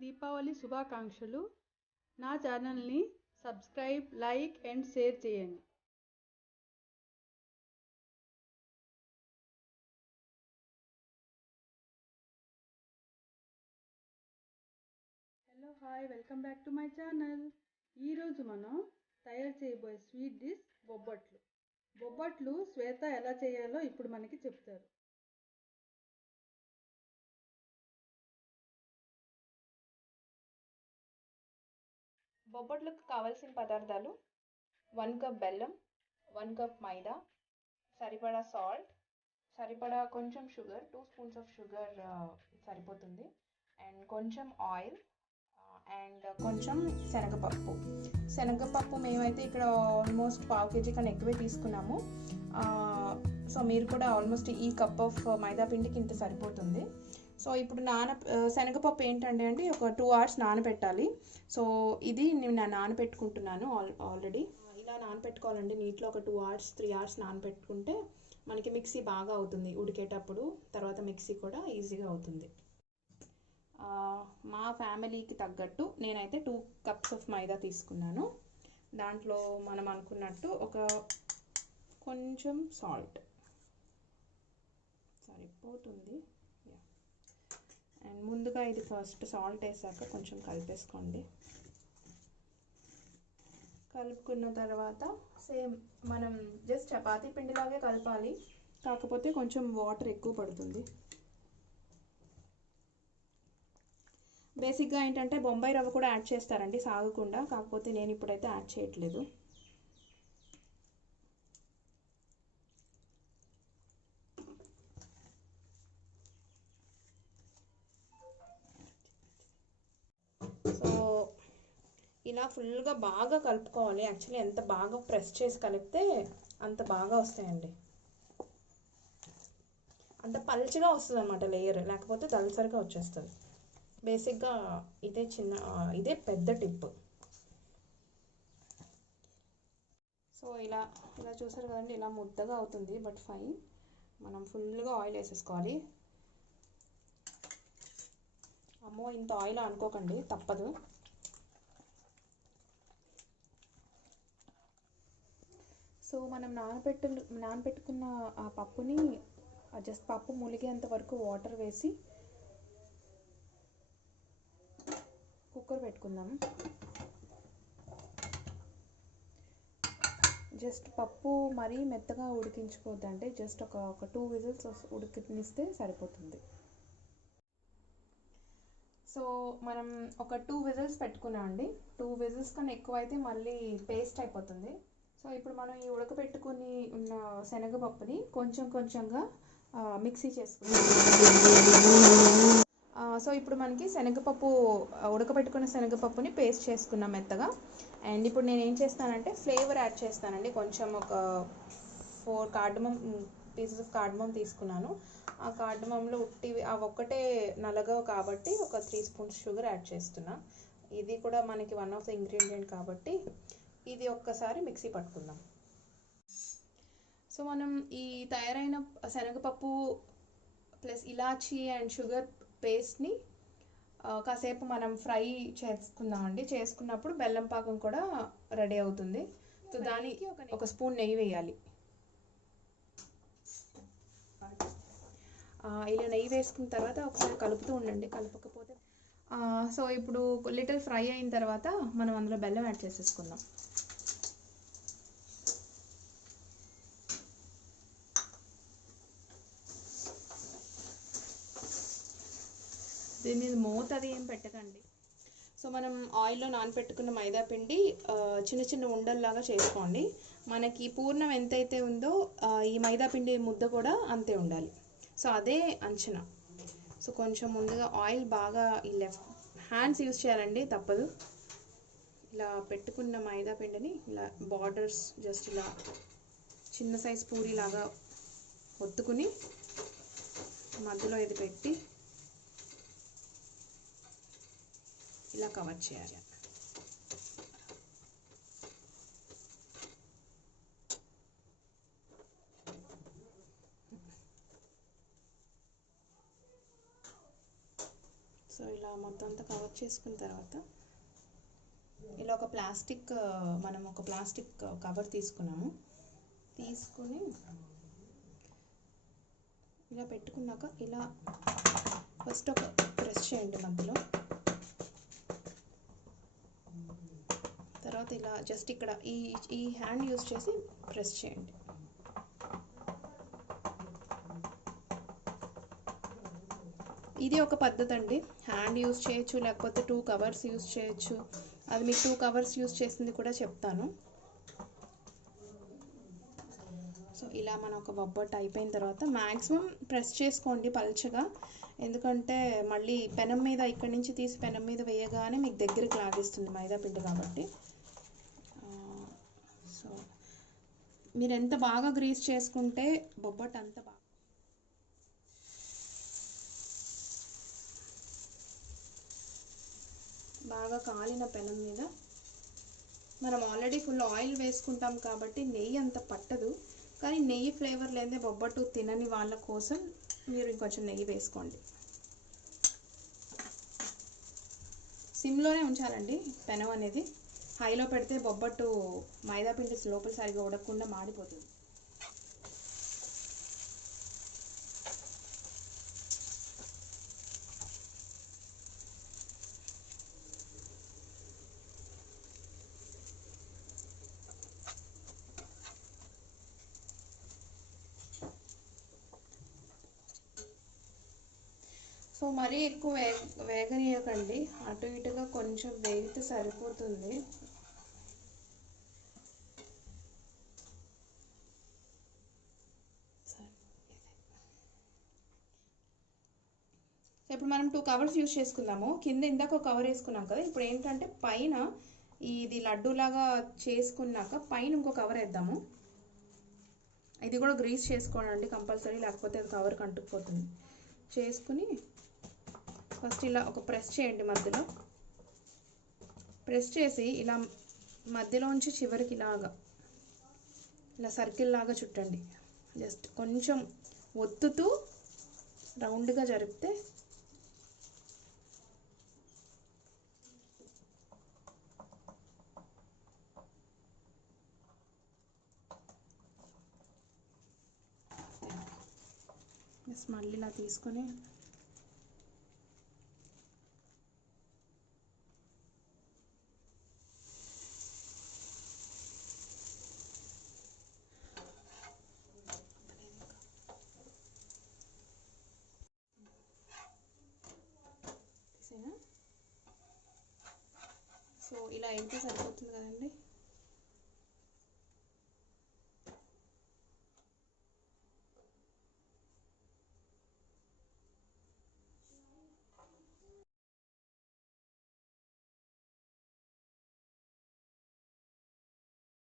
దీపావళి శుభాకాంక్షలు. నా ఛానల్ని సబ్స్క్రైబ్, లైక్ అండ్ షేర్ చేయండి. Hello hi, welcome back to my channel. ఈరోజు మనం తయారు చేయబోయే స్వీట్ డిష్ బొబ్బట్లు. బొబ్బట్లు శ్వేత ఎలా చేయాలో ఇప్పుడు మనకి చెప్తారు. బొబ్బట్లకు కావాల్సిన పదార్థాలు: 1 కప్ బెల్లం, 1 కప్ మైదా, సరిపడా సాల్ట్, సరిపడా కొంచెం షుగర్, 2 స్పూన్స్ ఆఫ్ షుగర్ సరిపోతుంది, అండ్ కొంచెం ఆయిల్, అండ్ కొంచెం శనగపప్పు. శనగపప్పు మేమైతే ఇక్కడ ఆల్మోస్ట్ 1/2 kg కన్నా ఎక్కువే తీసుకున్నాము. సో మీరు కూడా ఆల్మోస్ట్ ఈ కప్ ఆఫ్ మైదా పిండికి ఇంత సరిపోతుంది. సో ఇప్పుడు శనగపప్పు ఏంటంటే అండి, ఒక 2 hours నానబెట్టాలి. సో ఇది నేను నానబెట్టుకుంటున్నాను ఆల్రెడీ. ఇలా నానబెట్టుకోవాలండి నీటిలో ఒక 2 hours 3 hours నానబెట్టుకుంటే మనకి మిక్సీ బాగా అవుతుంది ఉడికేటప్పుడు. తర్వాత మిక్సీ కూడా ఈజీగా అవుతుంది. మా ఫ్యామిలీకి తగ్గట్టు నేనైతే 2 cups ఆఫ్ మైదా తీసుకున్నాను. దాంట్లో మనం అనుకున్నట్టు ఒక కొంచెం సాల్ట్ సరిపోతుంది. అండ్ ముందుగా ఇది ఫస్ట్ సాల్ట్ వేసాక కొంచెం కలిపేసుకోండి. కలుపుకున్న తర్వాత సేమ్ మనం జస్ట్ చపాతీ పిండిలాగే కలపాలి, కాకపోతే కొంచెం వాటర్ ఎక్కువ పడుతుంది. బేసిక్గా ఏంటంటే బొంబాయి రవ్వ కూడా యాడ్ చేస్తారండి సాగకుండా, కాకపోతే నేను ఇప్పుడైతే యాడ్ చేయట్లేదు. సో ఇలా ఫుల్గా బాగా కలుపుకోవాలి. యాక్చువల్లీ ఎంత బాగా ప్రెస్ చేసి కలిపితే అంత బాగా వస్తాయండి. అంత పల్చగా వస్తుంది అన్నమాట లేయర్, లేకపోతే దళసరిగా వచ్చేస్తుంది. బేసిక్గా ఇదే పెద్ద టిప్. సో ఇలా చూసారు కదండి, ఇలా ముద్దగా అవుతుంది. బట్ ఫైన్, మనం ఫుల్గా ఆయిల్ వేసేసుకోవాలి. అమ్మో ఇంత ఆయిల్ అనుకోకండి, తప్పదు. సో మనం నానబెట్టుకున్న ఆ పప్పుని జస్ట్ పప్పు ములిగేంత వరకు వాటర్ వేసి కుక్కర్ పెట్టుకుందాం. జస్ట్ పప్పు మరీ మెత్తగా ఉడికించుకోవద్దంటే జస్ట్ ఒక 2 whistles ఉడికినిస్తే సరిపోతుంది. సో మనం ఒక 2 whistles పెట్టుకున్నాం అండి. 2 whistles కన్నా ఎక్కువ అయితే మళ్ళీ పేస్ట్ అయిపోతుంది. సో ఇప్పుడు మనం ఈ ఉడకపెట్టుకుని ఉన్న శనగపప్పుని కొంచెం కొంచెంగా మిక్సీ చేసుకుంటాం. సో ఇప్పుడు మనకి ఉడకపెట్టుకున్న శనగపప్పుని పేస్ట్ చేసుకున్నాం మెత్తగా. అండ్ ఇప్పుడు నేను ఏం చేస్తానంటే ఫ్లేవర్ యాడ్ చేస్తానండి. కొంచెం ఒక 4 పీసెస్ ఆఫ్ కార్డమమ్ తీసుకున్నాను. ఆ కార్డమంలో అవి ఒక్కటే నలగవు కాబట్టి ఒక 3 స్పూన్స్ షుగర్ యాడ్ చేస్తున్నా. ఇది కూడా మనకి వన్ ఆఫ్ ద ఇంగ్రీడియంట్ కాబట్టి ఇది ఒక్కసారి మిక్సీ పట్టుకుందాం. సో మనం ఈ తయారైన శనగపప్పు ప్లస్ ఇలాచీ అండ్ షుగర్ పేస్ట్ని కాసేపు మనం ఫ్రై చేసుకుందామండి. చేసుకున్నప్పుడు బెల్లం పాకం కూడా రెడీ అవుతుంది. సో దానికి ఒక స్పూన్ నెయ్యి వేయాలి. ఇలా నెయ్యి వేసుకున్న తర్వాత ఒకసారి కలుపుతూ ఉండండి, కలపకపోతే. సో ఇప్పుడు లిటిల్ ఫ్రై అయిన తర్వాత మనం అందులో బెల్లం యాడ్ చేసేసుకుందాం. దీని మీద మూత అది ఏం పెట్టకండి. సో మనం ఆయిల్లో నానబెట్టుకున్న మైదా పిండి చిన్న చిన్న ఉండల్లాగా చేసుకోండి. మనకి పూర్ణం ఎంతైతే ఉందో ఈ మైదా పిండి ముద్ద కూడా అంతే ఉండాలి. సో అదే అంచనా. సో కొంచెం ముందుగా ఆయిల్ బాగా ఈ హ్యాండ్స్ యూస్ చేయాలండి, తప్పదు. ఇలా పెట్టుకున్న మైదా పిండిని ఇలా బార్డర్స్ జస్ట్ ఇలా చిన్న సైజ్ పూరీలాగా ఒత్తుకుని మధ్యలో ఇది పెట్టి ఇలా కవర్ చేయాలి. సో సో ఇలా మొత్తం అంతా కవర్ చేసుకున్న తర్వాత ఇలా మనం ఒక ప్లాస్టిక్ కవర్ తీసుకున్నాము. తీసుకుని ఇలా పెట్టుకున్నాక ఇలా ఫస్ట్ ఒక ప్రెస్ చేయండి మధ్యలో. తర్వాత ఇలా జస్ట్ ఇక్కడ ఈ హ్యాండ్ యూస్ చేసి ప్రెస్ చేయండి. ఇది ఒక పద్ధతి అండి. హ్యాండ్ యూస్ చేయొచ్చు, లేకపోతే 2 కవర్స్ యూస్ చేయొచ్చు. అది మీకు 2 కవర్స్ యూస్ చేసింది కూడా చెప్తాను. సో ఇలా మన ఒక బొబ్బట్టు అయిపోయిన తర్వాత మ్యాక్సిమం ప్రెస్ చేసుకోండి పల్చగా, ఎందుకంటే మళ్ళీ పెనం మీద ఇక్కడి నుంచి తీసి పెనం మీద వేయగానే మీకు దగ్గరికి లాగేస్తుంది మైదా పిండి కాబట్టి. సో మీరు ఎంత బాగా గ్రీస్ చేసుకుంటే బొబ్బట్టు అంత బాగా కాలిన పెనం మీద మనం ఆల్రెడీ ఫుల్ ఆయిల్ వేసుకుంటాం కాబట్టి నెయ్యి అంత పట్టదు. కానీ నెయ్యి ఫ్లేవర్ లేదే బొబ్బట్టు తినని వాళ్ళ కోసం మీరు ఇంకొంచెం నెయ్యి వేసుకోండి. సిమ్లోనే ఉంచాలండి పెనం అనేది. హైలో పెడితే బొబ్బట్టు మైదా పిండి లోపల సరిగా ఉడకకుండా మాడిపోతుంది. సో మరీ ఎక్కువ వేగనీయకండి, అటు ఇటుగా కొంచెం వేగితే సరిపోతుంది. ఇప్పుడు మనం 2 కవర్స్ యూస్ చేసుకుందాము. కింద ఇందాక ఒక కవర్ వేసుకున్నాం కదా, ఇప్పుడు ఏంటంటే పైన ఇది లడ్డూలాగా చేసుకున్నాక పైన ఇంకో కవర్ వేద్దాము. ఇది కూడా గ్రీస్ చేసుకోండి కంపల్సరీ, లేకపోతే అది కవర్కి అంటుకుపోతుంది. చేసుకుని ఫస్ట్ ఇలా ఒక ప్రెస్ చేయండి మధ్యలో. ప్రెస్ చేసి ఇలా మధ్యలోంచి చివరికి ఇలా సర్కిల్ లాగా చుట్టండి. జస్ట్ కొంచెం ఒత్తుతూ రౌండ్గా జరిపితే మళ్ళీ ఇలా తీసుకొని సో ఇలా అయితే సరిపోతుంది కదండి.